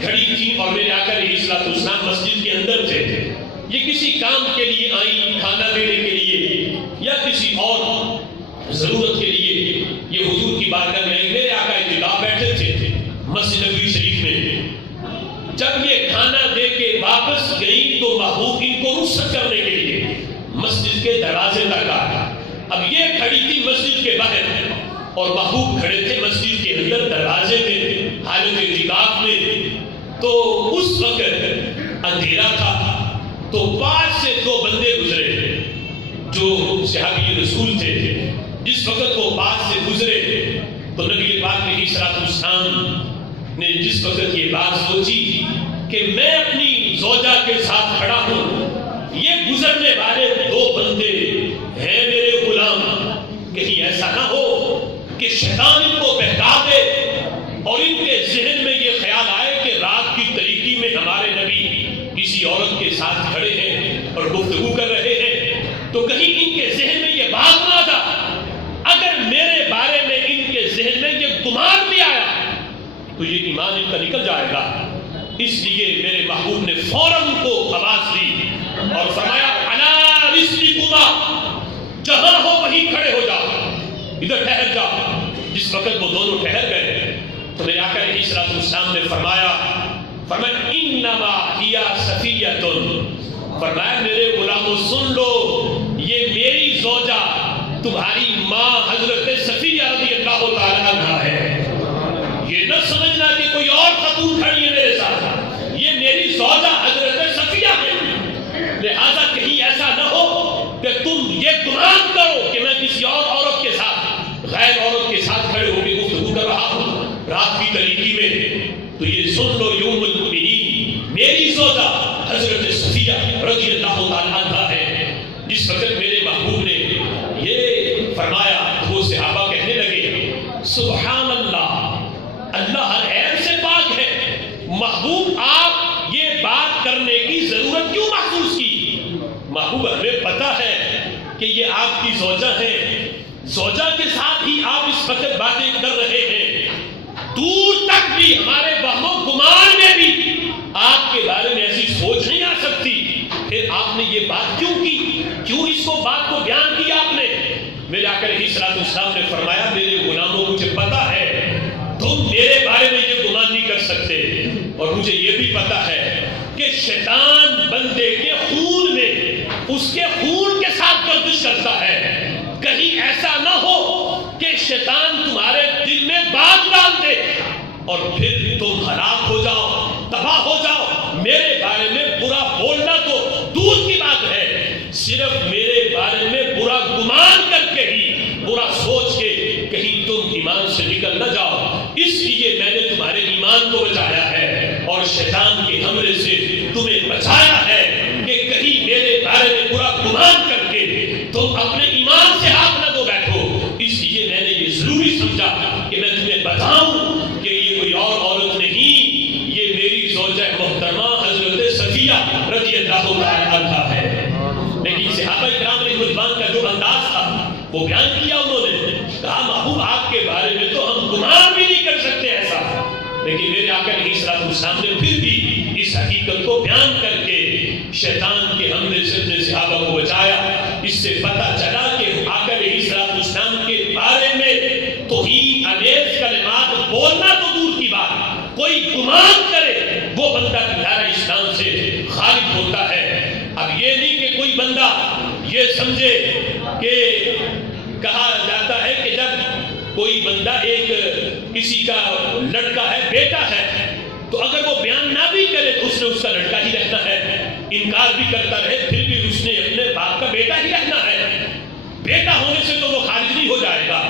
کھڑی تھی اور میرے آقا علیہ الصلوۃ والسلام مسجد کے اندر تھے. یہ کسی کام کے لیے آئیں، کھانا دینے کے لیے یا کسی اور ضرورت کے لیے یہ حضور کی بارگاہ میں آئیں. میرے آقا اعتکاف بیٹھے تھے مسجد نبوی شریف میں. جب یہ کھانا دے کے واپس گئی تو محبوب ان کو رخصت کرنے کے لیے مسجد کے دروازے تک آیا. اب یہ کھڑی تھی مسجد کے باہر اور محبوب کھڑے تھے مسجد کے اندر دروازے میں حالت اعتکاف میں. تو اس وقت اندھیرا تھا تو پاس سے دو بندے گزرے جو صحابی رسول تھے. جس وقت وہ پاس سے گزرے تو نبی پاک علیہ الصلوۃ والسلام نے جس وقت یہ بات سوچی کہ میں اپنی زوجہ کے ساتھ کھڑا ہوں، یہ گزرنے والے دو بندے ہیں میرے غلام، کہیں ایسا نہ ہو کہ شیطان ان کو بہکا دے اور ان کے ذہن میں یہ خیال آئے کہ رات کی تاریکی میں ہمارے نبی کسی عورت کے ساتھ کھڑے ہیں اور گفتگو کر رہے ہیں، تو کہیں ان کے ذہن میں یہ بات نہ جا. اگر میرے بارے میں ان کے ذہن میں یہ گمان بھی آیا تو یہ ایمان ان کا نکل جائے گا. اس لیے میرے محبوب نے فوراً کو آواز دی اور فرمایا الا رسلکما، جہاں ہو وہیں کھڑے ہو جاؤ، ادھر ٹھہر جاؤ. جس وقت وہ دونوں ٹھہر گئے تو میرے آقا علیہ الصلوۃ والسلام نے فرمایا انما ہی صفیۃ، فرمایا میرے غلاموں سن لو، یہ میری زوجہ تمہاری ماں حضرت صفیہ رضی اللہ تعالی عنہا ہے. یہ نہ سمجھنا کہ کوئی اور خاتون کھڑی ہے میرے ساتھ، یہ میری زوجہ حضرت صفیہ ہے. لہذا کہیں ایسا نہ ہو کہ تم یہ گمان کرو کہ میں کسی اور عورت کے ساتھ، غیر عورت کے ساتھ کھڑے ہو کے گفتگو کر رہا ہوں رات کی تاریکی میں. تو یہ سن لو یوم المؤمنین میری زوجہ حضرت صفیہ رضی اللہ تعالی عنہا ہے. جس وقت میرے محبوب نے یہ فرمایا تو وہ صحابہ کہنے لگے سبحان اللہ، اللہ ہر عیب سے پاک ہے. محبوب آپ یہ بات کرنے کی ضرورت کیوں محسوس کی؟ محبوب ہمیں پتا ہے کہ یہ آپ کی زوجہ ہے، زوجہ کے ساتھ ہی آپ اس وقت باتیں کر رہے ہیں. دور تک بھی ہمارے وہم و گمان میں بھی آپ کے بارے میں ایسی سوچ نہیں آ سکتی. پھر آپ نے یہ بات کیوں کی؟ کیوں اس کو بات کو بیان کیا آپ نے؟ میرے آقا علیہ الصلوۃ والسلام نے فرمایا میرے غلاموں مجھے پتا ہے تم میرے بارے میں یہ گمان نہیں کر سکتے، اور مجھے یہ بھی پتا ہے کہ شیطان بندے کے خون میں اس کے خون کے ساتھ گردش کرتا ہے. کہیں ایسا نہ ہو کہ شیطان تمہارے دل میں بات ڈال دے اور پھر تم ہلاک ہو جاؤ، تباہ ہو جاؤ. میرے بارے میں برا بولنا تو دور کی بات ہے، صرف میرے بارے میں برا گمان کر کے ہی، برا سوچ کے کہیں تم ایمان سے نکل نہ جاؤ. اس لیے میں نے تمہارے ایمان کو بچایا ہے اور شیطان کے حملے سے تمہیں بچایا ہے کہ کہیں میرے بارے میں برا گمان کر کے تم اپنے ایمان سے ہاتھ نہ دھو بیٹھو. اس لیے میں نے یہ ضروری سمجھا کہ میں تمہیں بتاؤں کہ یہ کوئی اور عورت نہیں، یہ میری زوجہ محترمہ حضرت صفیہ رضی اللہ تعالی عنہا ہے. لیکن صحابہ کرام رضوان کا جو انداز تھا وہ بیان کیا، انہوں نے کہا محبوب آپ کے بارے میں تو ہم گمان بھی نہیں کر سکتے ایسا. لیکن میرے آقا علیہ الصلوۃ والسلام نے پھر بھی اس حقیقت کو بیان کر کے شیطان کے حملے سے اپنے صحابہ کو بچایا. اس سے پتہ چلا کہ آقا علیہ الصلوۃ والسلام کے بارے میں توہین آمیز کلمات بولنا تو دور کی بات، کوئی گمان کرے وہ بندہ دائرہ اسلام سے خارج ہوتا ہے. اب یہ نہیں کہ کوئی بندہ یہ سمجھے کہ کہا جاتا ہے کہ جب کوئی بندہ ایک کسی کا لڑکا ہے، بیٹا ہے، تو اگر وہ بیان نہ بھی کرے تو اس نے اس کا لڑکا ہی رہنا ہے، انکار بھی کرتا رہے پھر بھی اس نے اپنے باپ کا بیٹا ہی رہنا ہے. بیٹا ہونے سے تو وہ خارج نہیں ہو جائے گا.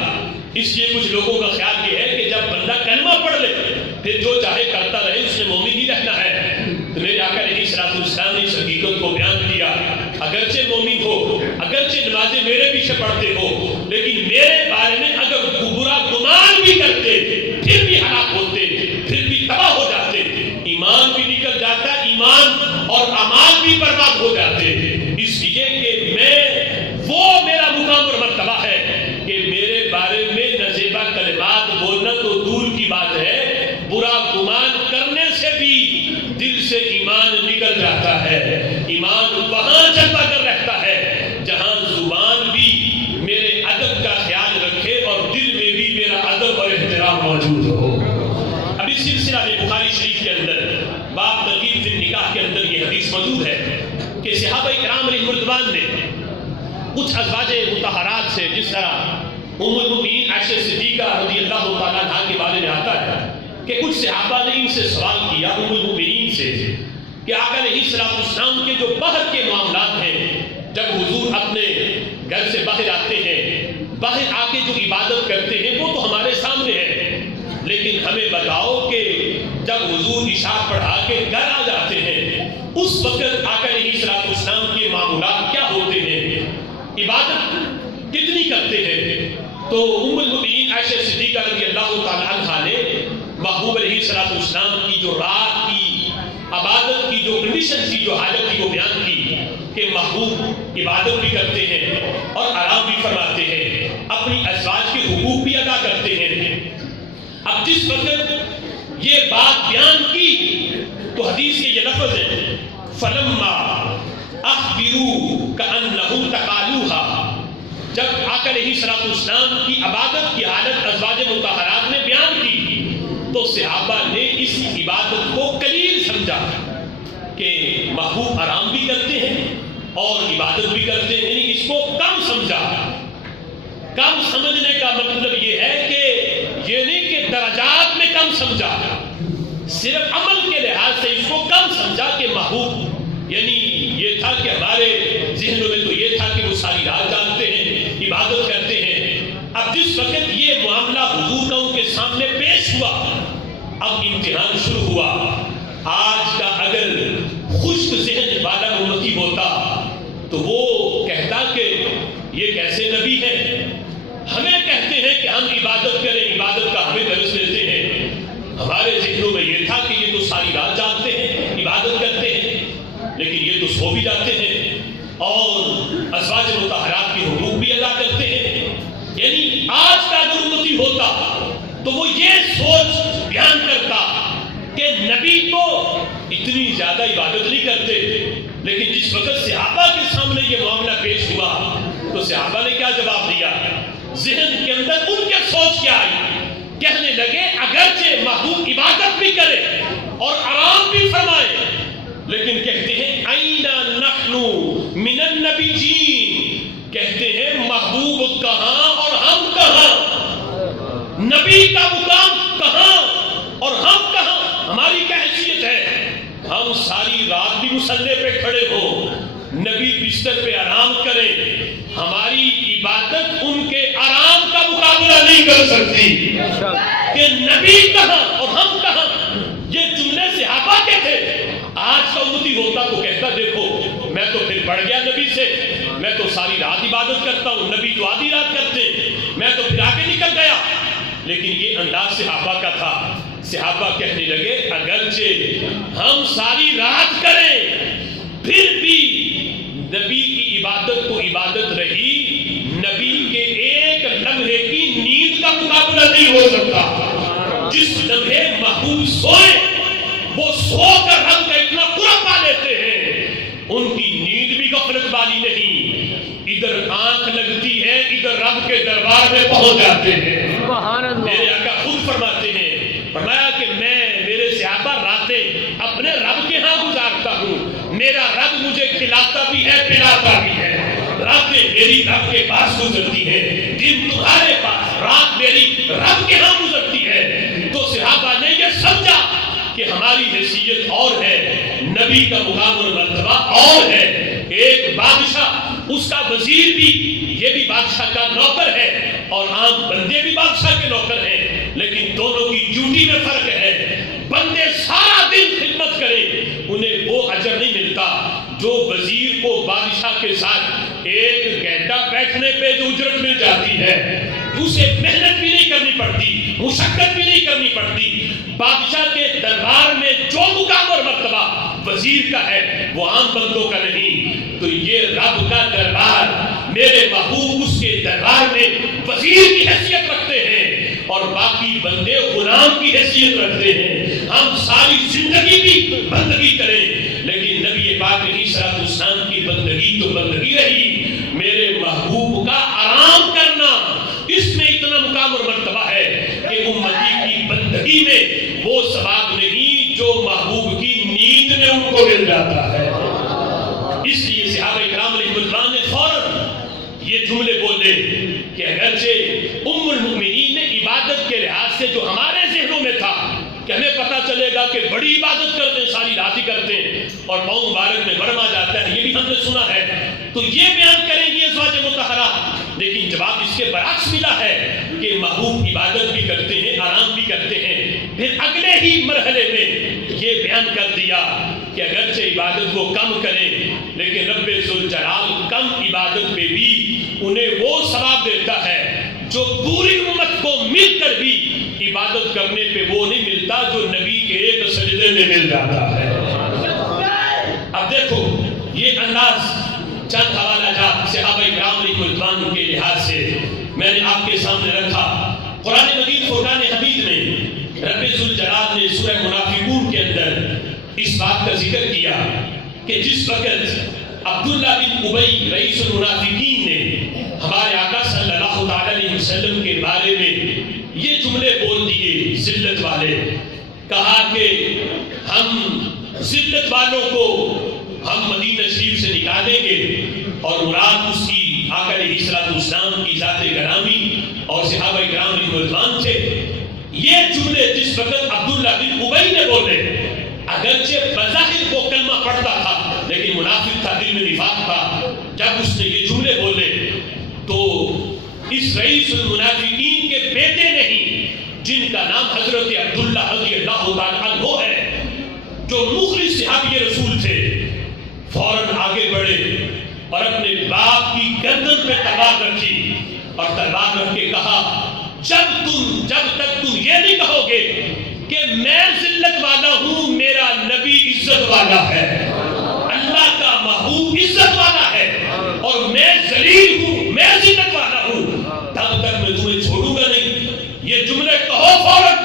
اس لیے کچھ لوگوں کا خیال یہ ہے کہ جب بندہ کلمہ پڑھ لے پھر جو چاہے کرتا رہے، اس نے مومن ہی رہنا ہے. تو میرے آقا علیہ الصلوۃ والسلام نے اس حقیقت کو بیان کیا، اگرچہ مومن ہو، اگرچہ نمازیں میرے پیچھے پڑھتے ہو، لیکن میرے بارے میں اگر برا گمان بھی کرتے پھر بھی ہلاک ہوتے، پھر بھی تباہ ہو جاتے، ایمان بھی نکل جاتا، ایمان اور اعمال بھی برباد ہو جاتے. اس لیے کہ میں وہ میرا مقام اور مرتبہ ہے کہ میرے بارے میں نزیبہ کلمات بولنا تو دور کی بات ہے، برا گمان کرنے سے بھی صحابہ کرام علیہ رضوان نے کچھ ازواج مطہرات سے، جس طرح ام المؤمنین عائشہ صدیقہ رضی اللہ تعالیٰ عنہا کے بارے میں آتا ہے کہ کچھ صحابہ نے ان سے سوال کیا ام المؤمنین سے کہ آقا علیہ السلام کے جو باہر کے معاملات ہیں، جب حضور اپنے گھر سے باہر آتے ہیں، باہر آ کے جو عبادت کرتے ہیں وہ تو ہمارے سامنے ہے، لیکن ہمیں بتاؤ کہ جب حضور عشاء پڑھا کے گھر آ جاتے ہیں اس وقت آقا علیہ السلام کے معمولات کیا ہوتے ہیں، عبادت کتنی کرتے ہیں؟ تو ام المؤمنین عائشہ صدیقہ رضی اللہ تعالی عنہا نے محبوب علیہ السلام کی جو رات کی عبادت کی جو کنڈیشن تھی، جو حالت تھی، وہ بیان کی کہ محبوب عبادت بھی کرتے ہیں اور آرام بھی فرماتے ہیں، اپنی ازواج کے حقوق بھی ادا کرتے ہیں۔ اب جس وقت یہ بات بیان کی تو حدیث کے یہ لفظ ہیں فلما اخبروا کأنہم تقالوها، جب آقا علیہ السلام کی عبادت کی حالت ازواج مطہرات نے بیان کی تو صحابہ نے اس عبادت کو قلیل سمجھا کہ محبوب آرام بھی کرتے ہیں اور عبادت بھی کرتے ہیں، یعنی اس کو کم سمجھا۔ کم سمجھنے کا مطلب یہ ہے کہ یہ نہیں کہ درجات میں کم سمجھا، صرف عمل کے لحاظ سے اس کو کم سمجھا کہ محبوب، یعنی یہ تھا کہ ہمارے ذہنوں میں تو یہ تھا کہ وہ ساری رات جاگتے ہیں، عبادت کرتے ہیں۔ اب جس وقت یہ معاملہ حضور کا ان کے سامنے پیش ہوا، اب امتحان شروع ہوا۔ آج کا اگر خشک ذہن والا امتی ہوتا تو وہ کہتا کہ یہ کیسے نبی ہیں، ہمیں کہتے ہیں کہ ہم عبادت کریں، عبادت کا ہمیں درس دیتے ہیں، ہمارے ذہنوں میں یہ تھا کہ یہ تو ساری رات جاگتے ہیں، عبادت کرتے ہیں، لیکن یہ تو سو بھی جاتے ہیں اور ازواج مطہرات کے حقوق بھی ادا کرتے ہیں۔ یعنی آج کا اگر امتی ہوتا تو وہ یہ سوچ بیان کرتا کہ نبی تو اتنی زیادہ عبادت نہیں کرتے، لیکن جس وقت صحابہ کے سامنے یہ معاملہ پیش ہوا تو صحابہ نے کیا جواب دیا؟ ذہن کے اندر ان کے سوچ کیا آئی؟ کہنے لگے اگرچہ محبوب عبادت بھی کرے اور آرام بھی فرمائے، لیکن کہتے ہیں اینا نحن من النبیین، کہتے ہیں محبوب کہاں اور ہم کہاں، نبی کا مقام کہاں اور ہم کہاں، ہماری کیا حیثیت ہے؟ ہم ساری رات بھی مصلی پہ کھڑے ہو، نبی بستر پہ آرام کریں، ہماری عبادت ان کے آرام کا مقابلہ نہیں کر سکتی کہ نبی کہاں اور ہم کہاں۔ یہ جملے صحابہ کے تھے۔ آج کا امتی ہوتا تو کہتا دیکھو میں تو پھر بڑھ گیا نبی سے، میں تو ساری رات عبادت کرتا ہوں، نبی تو آدھی رات کرتے ہیں، میں تو پھر آگے نکل گیا۔ لیکن یہ انداز صحابہ کا تھا۔ صحابہ کہنے لگے اگرچہ ہم ساری رات کریں پھر بھی نبی کی عبادت تو عبادت رہی، نبی کے ایک لمحے کی نیند کا مقابلہ نہیں ہو سکتا۔ جس لمحے محبوب سوئے وہ سو کر رب کا اتنا قرب پا لیتے ہیں، ان کی نیند بھی غفلت والی نہیں، ادھر آنکھ لگتی ہے ادھر رب کے دربار میں پہنچ جاتے ہیں۔ میرے آقا خود فرماتے ہیں، فرمایا کہ میں میرے صحابہ راتیں اپنے رب کے ہاں گزارتا ہوں، میرا رب مجھے کھلاتا بھی ہے پلاتا بھی ہے، راتیں میری رب کے پاس گزرتی ہے، دن تمہارے پاس، رات میری رب کے ہاں گزرتی ہے۔ تو صحابہ نے یہ سمجھا کہ ہماری حیثیت اور ہے، نبی کا مقام اور مرتبہ اور ہے۔ ایک بادشاہ، اس کا وزیر بھی، یہ بھی بادشاہ کا نوکر ہے اور عام بندے بھی بادشاہ کے نوکر ہیں، لیکن دونوں کی ڈیوٹی میں فرق ہے۔ بندے سارا دن خدمت کریں انہیں وہ اجر نہیں ملتا جو وزیر کو بادشاہ کے ساتھ ایک گھنٹہ بیٹھنے پہ جو اجرت مل جاتی ہے، اسے محنت بھی نہیں کرنی پڑتی، مشقت بھی نہیں کرنی پڑتی۔ بادشاہ کے دربار میں جو مقام اور مرتبہ وزیر کا ہے وہ عام بندوں کا نہیں۔ تو یہ رب کا دربار، میرے محبوب اس کے دربار میں وزیر کی حیثیت رکھتے ہیں اور باقی بندے غلام کی حیثیت رکھتے ہیں۔ ہم ساری زندگی بھی بندگی کریں لیکن نبی پاک علیہ السلام کی بندگی تو بندگی رہی، میرے محبوب کا آرام کرنا اس میں اتنا مقام اور مرتبہ ہے کہ امتی کی بندگی میں وہ ثواب نہیں جو محبوب کی نیند میں ان کو مل جاتا ہے۔ اس لیے صحابہ کرام علیہ رضوان نے فوراً یہ جملے بولے کہ اگرچہ ام المؤمنین نے عبادت کے لحاظ سے جو ہمارے ذہنوں میں تھا کہ ہمیں پتا چلے گا کہ بڑی عبادت کرتے ہیں، ساری رات ہی کرتے ہیں اور پاؤں مبارک میں برم آ جاتا ہے، یہ بھی ہم نے سنا ہے، تو یہ بیان کریں گی ازواج مطہرہ، لیکن جواب اس کے برعکس ملا ہے کہ محبوب عبادت بھی کرتے ہیں، آرام بھی کرتے ہیں۔ پھر اگلے ہی مرحلے میں یہ بیان کر دیا کہ اگرچہ عبادت کو کم کریں لیکن رب ذوالجلال کم عبادت پہ بھی انہیں وہ ثواب دیتا ہے جو پوری امت کو مل کر بھی عبادت کرنے پہ وہ نہیں ملتا جو نبی کے ایک سجدے میں مل جاتا ہے۔ اب دیکھو یہ انداز چند حوالہ جات صحابہ کرام علیہ رضوان کے لحاظ سے میں نے آپ کے سامنے رکھا۔ قرآن مجید فرقان حمید میں رب ذوالجلال نے سورہ منافقون کے اندر اس بات کا ذکر کیا کہ جس وقت عبداللہ بن ابی رئیس المنافقین نے ہمارے آقا صلی اللہ علیہ وسلم کے بارے میں یہ جملے بول دیے ذلت والے، کہا کہ ہم ذلت والوں کو ہم مدینہ شریف سے نکالیں گے، اور مراد اس کی آقا علیہ السلام کی ذات گرامی اور صحابہ کرام علیہ رضوان تھے۔ یہ جملے جس وقت عبداللہ بن ابی نے بولے، اگرچہ بظاہر وہ کلمہ پڑھتا تھا لیکن منافق تھا، دل میں نفاق تھا، جب اس نے یہ جملے بولے تو اس رئیس المنافقین کے بیٹے نہیں جن کا نام حضرت عبداللہ رضی اللہ تعالیٰ عنہ ہے جو مخلص صحابی رسول تھے، فوراً آگے بڑھے اور اپنے باپ کی گردن پہ تلوار رکھی اور تلوار رکھ کے کہا جب تک تم یہ نہیں کہو گے کہ میں ذلت والا ہوں، میرا نبی عزت والا ہے، اللہ کا محبوب عزت والا ہے، اور میں ذلیل ہوں، میں ذلت والا ہوں، تب تک میں تمہیں چھوڑوں گا نہیں۔ یہ جملے کہو فوراً،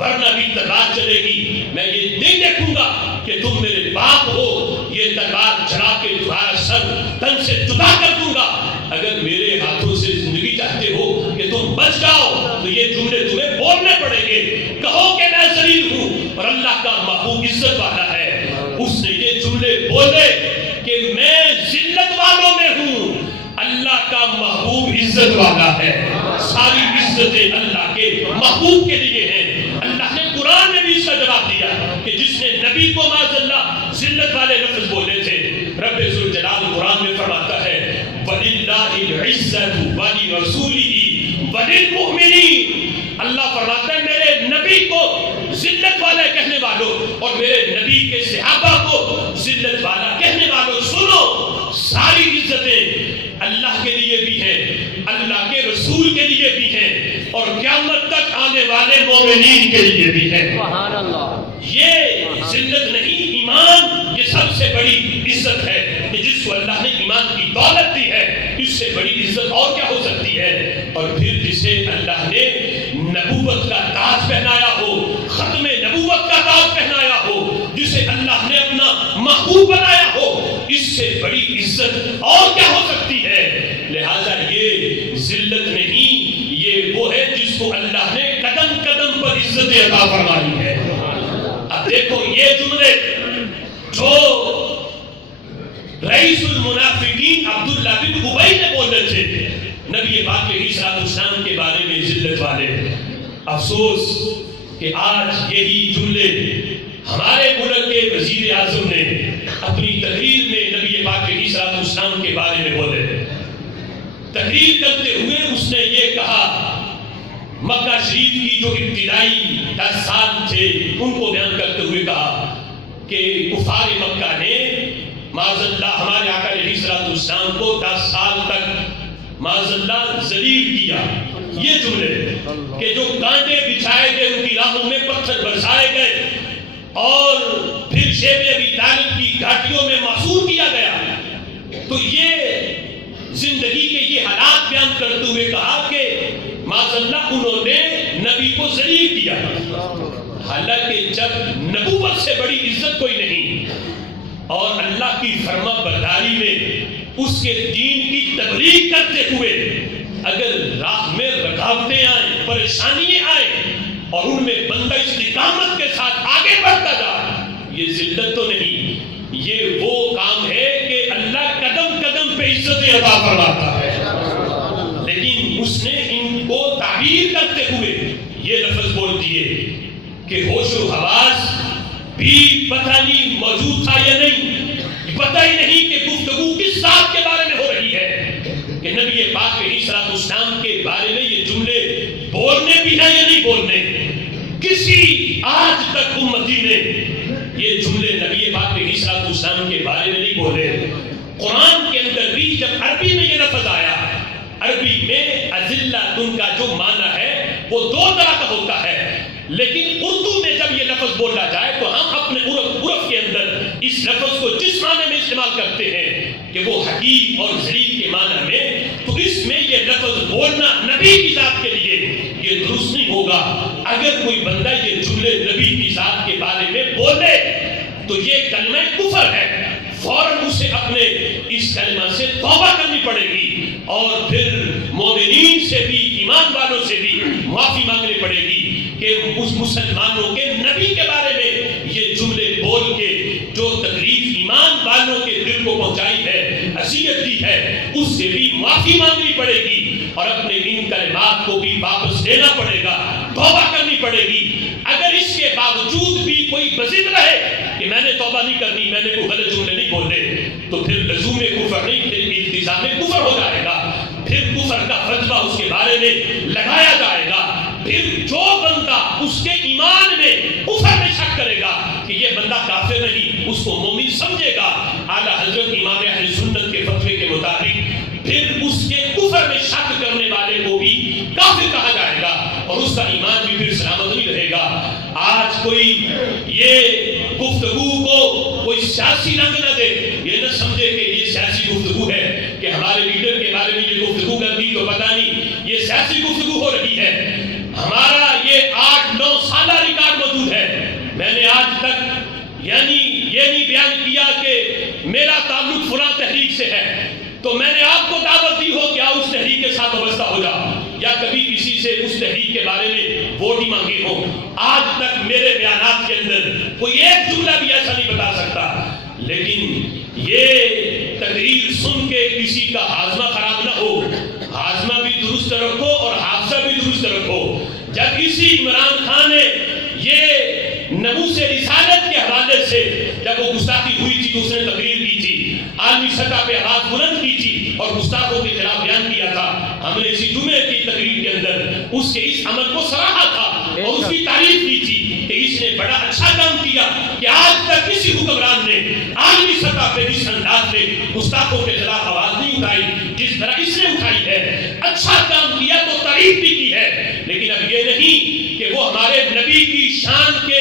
ورنہ بھی تلوار چلے گی، میں یہ نہیں دیکھوں گا کہ تم میرے باپ ہو، یہ تلوار چلا کے تمہارا سر تن سے جدا کر دوں گا۔ اگر میرے ہاتھوں سے زندگی چاہتے ہو کہ تم بچ جاؤ تو یہ جملے تمہیں بولنے پڑیں گے، کہو کہ میں ذلیل ہوں اور اللہ کا محبوب عزت والا ہے۔ اس نے یہ جملے بولے کہ میں ذلت والوں میں ہوں، اللہ کا محبوب عزت والا ہے، ساری عزتیں اللہ کے محبوب کے لیے ہیں۔ اللہ نے قرآن میں بھی اس کا جواب دیا کہ جس نے نبی کو معاذ اللہ ذلت والے لفظ بولے تھے، رب ذوالجلال قرآن میں فرماتا ہے وَلِلَّهِ الْعِزَّةُ وَلِرَسُولِهِ وَلِلْمُؤْمِنِينَ، اللہ فرماتا ہے میرے نبی کو ذلت والا کہنے والوں اور میرے نبی کے صحابہ کو ذلت والا کہنے والوں، سنو ساری عزتیں اللہ کے لیے بھی ہیں، اللہ کے رسول کے لیے بھی ہیں، اور قیامت تک آنے والے مومنین کے لیے بھی ہیں۔ سبحان اللہ۔ یہ ذلت نہیں، ایمان یہ سب سے بڑی عزت ہے کہ جس کو اللہ نے ایمان کی دولت دی ہے، اس سے بڑی عزت اور کیا ہو سکتی ہے؟ اور پھر جسے اللہ نے نبوت کا تاج پہنایا ہو، ختم نبوت کا تاج پہنایا ہو، جسے اللہ نے اپنا محبوب بنایا ہو، اس سے بڑی عزت اور کیا ہو سکتی ہے؟ لہذا یہ ذلت نہیں، یہ وہ ہے جس کو اللہ نے قدم قدم پر عزت عطا فرمائی ہے۔ اب دیکھو یہ جملے جو رئیس المنافقین عبداللہ بن ابی نے بولے تھے نبی پاک علیہ السلام کے بارے میں ذلت والے، افسوس کہ آج یہی جملے ہمارے ملک کے وزیر اعظم نے اپنی تقریر میں نبی پاک علیہ السلام کے بارے میں بولے۔ تقریر کرتے ہوئے اس نے یہ کہا، مکہ شریف کی جو ابتدائی 10 سال تھے ان کو بیان کرتے ہوئے کہا کہ کفار مکہ نے معاذ اللہ ہمارے آقا علیہ السلام کو 10 سال تک معاذ اللہ ذلیل کیا۔ یہ جملے کہ جو کانٹے بچھائے گئے، ان کی راہوں میں پتھر برسائے گئے، اور پھر شیب ابی طالب کی گھاٹیوں میں محصور کیا گیا، تو یہ زندگی کے یہ حالات بیان کرتے ہوئے کہا کہ معاذ اللہ انہوں نے نبی کو ذلیل کیا، حالانکہ جب نبوت سے بڑی عزت کوئی نہیں اور اللہ کی فرما برداری میں اس کے دین کی تبلیغ کرتے ہوئے اگر راہ میں رکاوٹیں آئیں، پریشانیاں آئیں اور ان میں بندہ استقامت کے ساتھ آگے بڑھتا جائے، یہ ذلت تو نہیں، یہ وہ کام ہے کہ اللہ پہ عزتیں عطا فرماتا ہے، لیکن اس نے ان کو تعبیر کرتے ہوئے یہ لفظ بول دیے کہ ہوش و حواس بھی پتہ نہیں موجود تھا یا نہیں، پتہ ہی نہیں کہ گفتگو کس ذات کے بارے میں ہو رہی ہے، کہ نبی پاک علیہ الصلوۃ والسلام کے بارے میں یہ جملے بولنے بھی ہیں یا نہیں بولنے۔ کسی آج تک امتی نے یہ جملے نبی پاک علیہ الصلوۃ والسلام کے بارے میں نہیں بولے۔ قرآن کے اندر بھی جب عربی میں یہ لفظ آیا، عربی میں اذلۃ کا جو معنی ہے وہ دو طرح کا ہوتا ہے، لیکن اردو میں جب یہ لفظ بولا جائے تو ہم اپنے عرف کے اندر اس لفظ کو جس معنی میں استعمال کرتے ہیں کہ وہ حقیر اور ذلیل کے معنی میں، تو اس میں یہ لفظ بولنا نبی کی ذات کے لیے یہ درست نہیں ہوگا۔ اگر کوئی بندہ یہ جملے نبی کی ذات کے بارے میں بولے تو یہ کلمہ کفر ہے، فوراً اسے اپنے اس کلمہ سے توبہ کرنی پڑے گی اور پھر مومنین سے بھی، ایمان والوں سے بھی معافی مانگنی پڑے گی کہ اس مسلمانوں کے نبی کے بارے میں یہ جملے بول کے جو تکلیف ایمان والوں کے دل کو پہنچائی ہے، اذیت دی ہے، اس سے بھی معافی مانگنی پڑے گی اور اپنے ان کلمات کو بھی واپس لینا پڑے گا، توبہ کرنی پڑے گی۔ اگر اس کے باوجود بھی کوئی بزد رہے کہ میں نے توبہ نہیں کرنی، میں نے کوئی غلط جملے نہیں بولے، تو پھر لزوم کفر نہیں، پھر التزام کفر ہو جائے گا، پھر کفر کا فتویٰ اس کے بارے میں لگایا جائے گا۔ پھر جو بندہ اس کے ایمان میں کفر میں شک کرے گا کہ یہ بندہ کافر نہیں، اس کو مومن سمجھے گا، اعلیٰ حضرت امام اہل سنت کے فتوے کے مطابق پھر اس کے کفر میں شک کرنے والے کو بھی کافر کہا جائے گا اور اس کا ایمان بھی پھر سلامت نہیں رہے گا۔ آج کوئی یہ گفتگو کو کوئی سیاسی رنگ نہ دے، یہ نہ سمجھے کہ یہ سیاسی گفتگو ہے کہ ہمارے لیڈر کے بارے میں یہ گفتگو کر دی تو پتہ نہیں یہ سیاسی گفتگو ہو رہی ہے۔ ہمارا یہ 8-9 سالہ ریکارڈ موجود ہے۔ میں نے آج تک یعنی یہ نہیں بیان کیا کہ میرا تعلق فلاں تحریک سے ہے تو میں نے آپ کو دعوت دی ہو کہ آپ اس تحریک کے ساتھ وابستہ ہو جاؤ، یا کبھی کسی سے اس تحریک کے بارے میں ووٹ ہی مانگے ہو۔ آج تک میرے بیانات کے اندر کوئی ایک جملہ بھی ایسا نہیں بتا سکتا، لیکن یہ تقریر سن کے کسی کا ہاضمہ خراب نہ ہو، ہاضمہ بھی درست رکھو اور حافظہ بھی درست رکھو۔ جب اسی عمران خان نے یہ نبوت رسالت کے حوالے سے جب وہ گستاخی ہوئی تھی تو اس نے تقریر کی تھی، عالمی سطح پہ آواز بلند کی تھی اور گستاخوں کے خلاف بیان کیا تھا۔ ہم نے اسی جمعے کی تقریر کے اندر اس کے اس عمل کو سراہا تھا اور اس کی تعریف کی تھی کہ اس نے بڑا اچھا کام کیا کہ آج تک کسی حکمران نے عالمی سطح پہ اس انداز سے گستاخوں کے خلاف آواز نہیں اٹھائی جس طرح اس نے اٹھائی ہے۔ اچھا کام کیا تو تعریف بھی کی ہے، لیکن اب یہ نہیں کہ وہ ہمارے نبی کی شان کے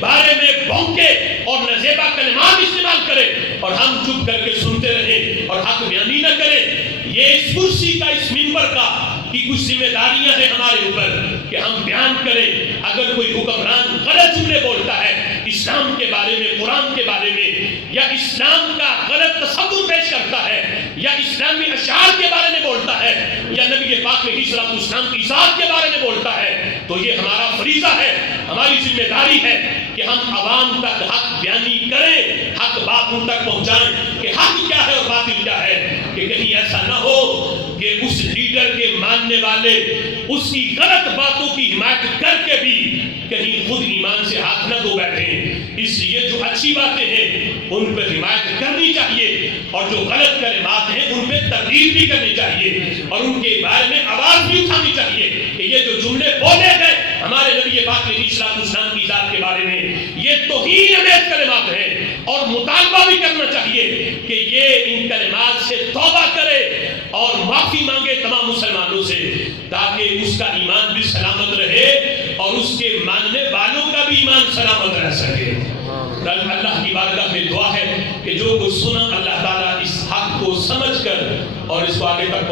بارے میں بھونکے اور نازیبا کلمات استعمال کرے اور ہم چپ کر کے سنتے رہیں اور حق بیانی نہ کریں۔ یہ اس کرسی کا، اس منبر کا کی کچھ ذمہ داریاں ہیں ہمارے اوپر کہ ہم بیان کریں۔ اگر کوئی حکمران غلط جملے بولتا ہے اسلام کے بارے میں، قرآن کے بارے میں، یا اسلام کا غلط تصور پیش کرتا ہے، یا اسلامی اشعار کے بارے میں بولتا ہے، یا نبی پاک علیہ الصلوۃ والسلام کی ذات کے بارے میں بولتا ہے، تو یہ ہمارا فریضہ ہے، ہماری ذمہ داری ہے کہ ہم عوام تک حق بیانی کریں، حق بات ان تک پہنچائیں کہ حق کیا ہے اور باطل کیا ہے، کہ کہیں ایسا نہ ہو کہ اس لیڈر کے ماننے والے اس کی غلط باتوں کی حمایت کر کے بھی کہیں خود ایمان سے ہاتھ نہ دھو بیٹھیں۔ اس لیے جو اچھی باتیں ہیں ان پہ حمایت کرنی چاہیے اور جو غلط کلمات ہیں ان پہ تردید بھی کرنی چاہیے اور ان کے بارے میں آواز بھی اٹھانی چاہیے کہ یہ جو جملے بولے گئے ہمارے نبی پاک علیہ الصلوۃ والسلام کی ذات کے بارے میں یہ توہین آمیز کلمات ہیں، اور مطالبہ بھی کرنا چاہیے کہ یہ ان کلمات سے توبہ کرے اور معافی مانگے تمام مسلمانوں سے، تاکہ اس کا ایمان بھی سلامت رہے اور اس کے ماننے والوں کا بھی ایمان سلامت رہ سکے۔ اللہ کی بارگاہ میں دعا ہے کہ جو کچھ سنا اللہ تعالیٰ اس حق کو سمجھ کر اور اس کو آگے تک